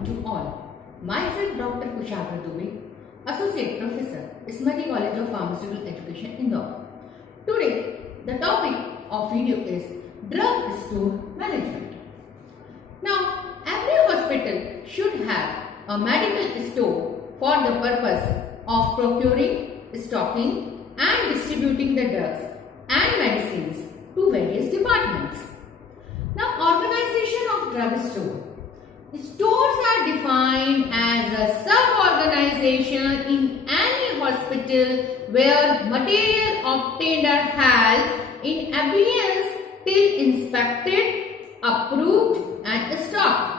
morning to all. Myself Dr. Kushagra Dubey, Associate Professor, Ismati College of Pharmaceutical Education, Indore. Today, the topic of video is drug store management. Now, every hospital should have a medical store for the purpose of procuring, stocking and distributing the drugs and medicines to various departments. Now, organization of drugstore. Stores are defined as a sub-organization in any hospital where material obtained are held in abeyance till inspected, approved and stocked.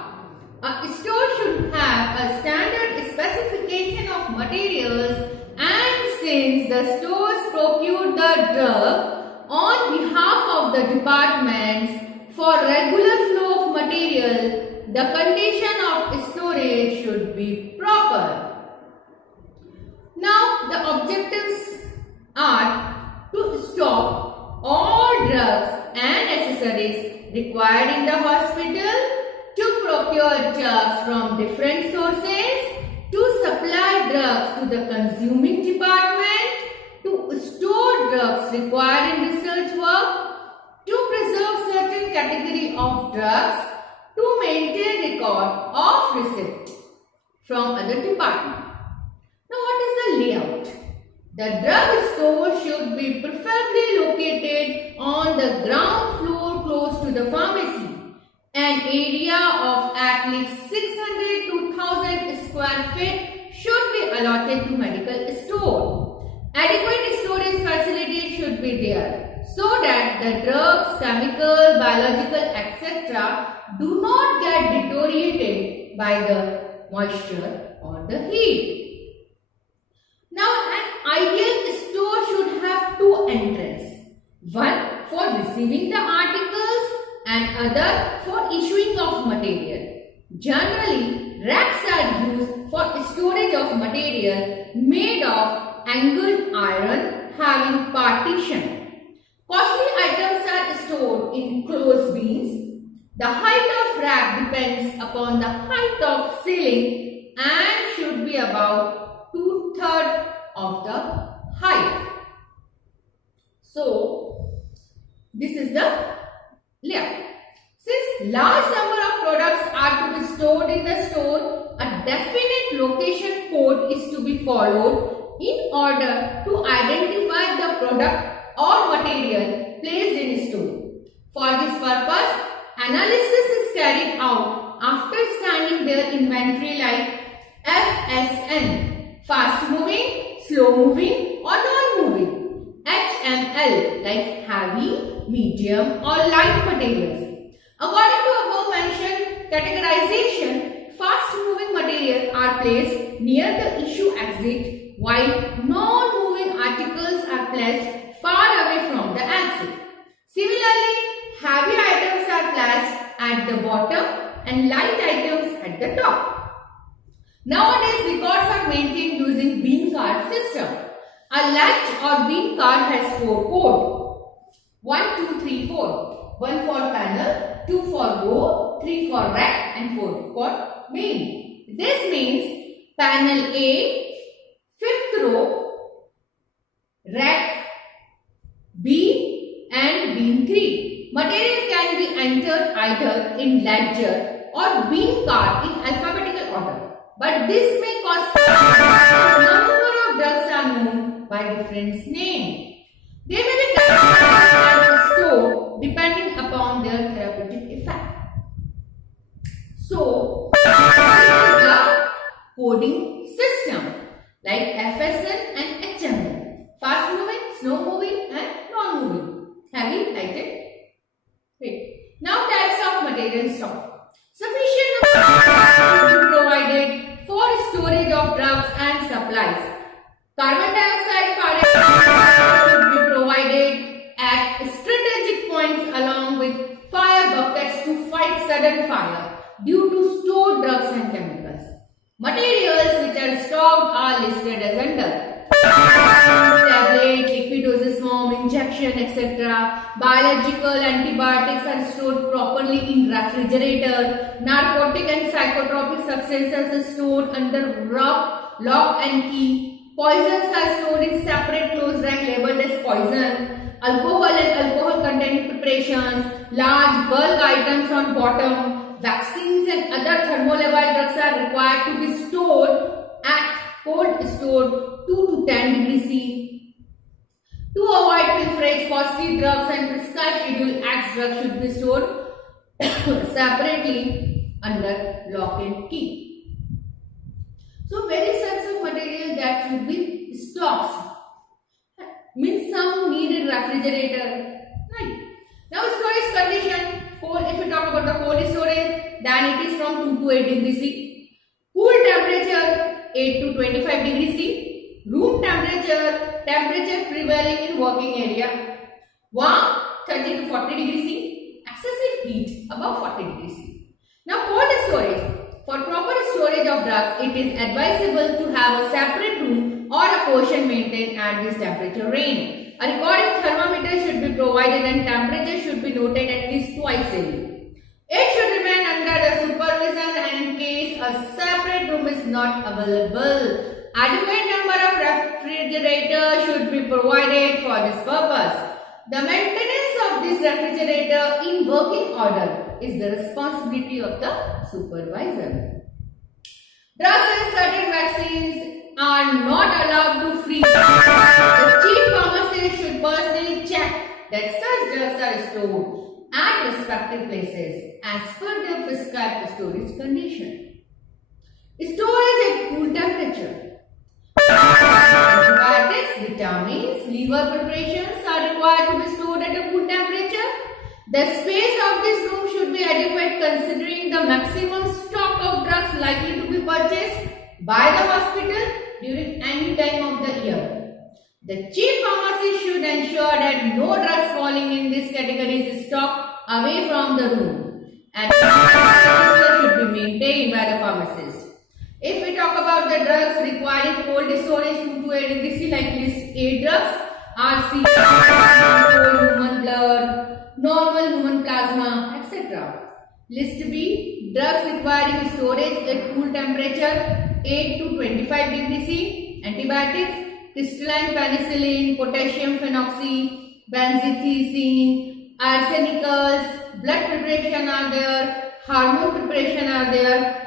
A store should have a standard specification of materials, and since the stores procure the drug on behalf of the departments for regular flow of material, the condition of storage should be proper. Now, the objectives are to stock all drugs and accessories required in the hospital, to procure drugs from different sources, to supply drugs to the consuming department, to store drugs required in research work, to preserve certain category of drugs, to maintain record of receipt from other department. Now, what is the layout? The drug store should be preferably located on the ground floor close to the pharmacy. An area of at least 600 to 1000 square feet should be allotted to medical store. Adequate storage facilities should be there so that the drugs, chemical, biological, etc. do not get deteriorated by the moisture or the heat. Now, an ideal store should have two entrances, one for receiving the articles and other for issuing of material. Generally, racks are used for storage of material made of angled iron having partition. Costly items are stored in closed bins. The height of rack depends upon the height of ceiling and should be about 2/3 of the height. So, this is the layout. Since large number of products are to be stored in the store, a definite location code is to be followed in order to identify the product or material placed in store. For this purpose, analysis is carried out after scanning their inventory like FSN, fast moving, slow moving or non-moving, HML like heavy, medium or light materials. According to above mentioned categorization, fast moving materials are placed near the issue exit while non-moving articles are placed far away from the exit. Similarly, heavy items are placed at the bottom and light items at the top. Nowadays, records are maintained using bean card system. A latch or bean card has 4 codes. 1, 2, 3, 4. 1 for panel, 2 for row, 3 for rack and 4 for main. This means panel A, 5th row, rack B and bean 3. Material can be entered either in ledger or bean card in alphabetical order. But this may cause number of drugs are known by different names. They may be categorized and stored depending upon their therapeutic effect. So, this is the coding system like FSN and HML. Fast moving, slow moving and non-moving. Heavy, lighted, weight. Now, types of material stock. Sufficient should be provided for storage of drugs and supplies. Carbon dioxide fire should be provided at strategic points along with fire buckets to fight sudden fire due to stored drugs and chemicals. Materials which are stocked are listed as under tablet, liquid dosage form, injection, etc. Biological antibiotics are stored properly in refrigerator. Narcotic and psychotropic substances are stored under lock and key. Poisons are stored in separate closed rack labeled as poison. Alcohol and alcohol containing preparations, large bulk items on bottom. Vaccines and other thermolabile drugs are required to be stored at cold stored 2 to 10 degrees C. To avoid pilferage, costly drugs and prescribed Schedule X drugs should be stored separately under lock and key. So various types of material that should be stocked. Means some need in refrigerator. Right. Now storage condition. If we talk about the cold storage, then it is from 2 to 8 degrees C. Cool temperature 8 to 25 degrees C. Room temperature prevailing in working area. Warm 30 to 40 degrees C. Excessive heat above 40 degrees C. Now cold storage. For proper storage of drugs, it is advisable to have a separate room or a portion maintained at this temperature range. A recording thermometer should be provided and temperature should be noted at least twice daily. It should remain under the supervision and in case a separate room is not available, adequate number of refrigerators should be provided for this purpose. The maintenance of this refrigerator in working order is the responsibility of the supervisor. Drugs and certain vaccines are not allowed to freeze. The chief pharmacist should personally check that such drugs are stored at respective places as per their prescribed storage condition. Storage at cool temperature. Antibiotics, vitamins, liver preparations are required to be stored at a cool temperature. The space of this room should be adequate considering the maximum stock of drugs likely to be purchased by the hospital during any time of the year. The chief pharmacist should ensure that no drugs falling in this category is stocked away from the room and should be maintained by the pharmacist. If we talk about the drugs requiring cold storage 2 to 8 degrees C, like list A drugs, RC, cold human blood, normal human plasma, etc. List B, drugs requiring storage at cool temperature 8 to 25 degrees C, antibiotics, crystalline penicillin, potassium phenoxy, benzethicin, arsenicals, blood preparation are there, hormone preparation are there.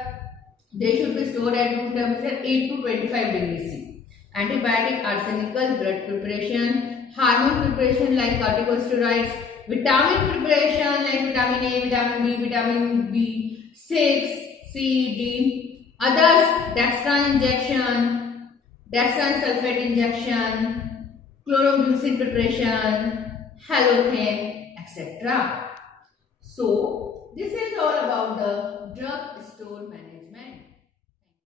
They should be stored at room temperature 8 to 25 degrees C. Antibiotic, arsenical, blood preparation, hormone preparation like corticosteroids, vitamin preparation like vitamin A, vitamin B, vitamin B6, C, D. Others, dextran injection, dextran sulfate injection, chlorombucin preparation, halothane, etc. So, this is all about the drug store management.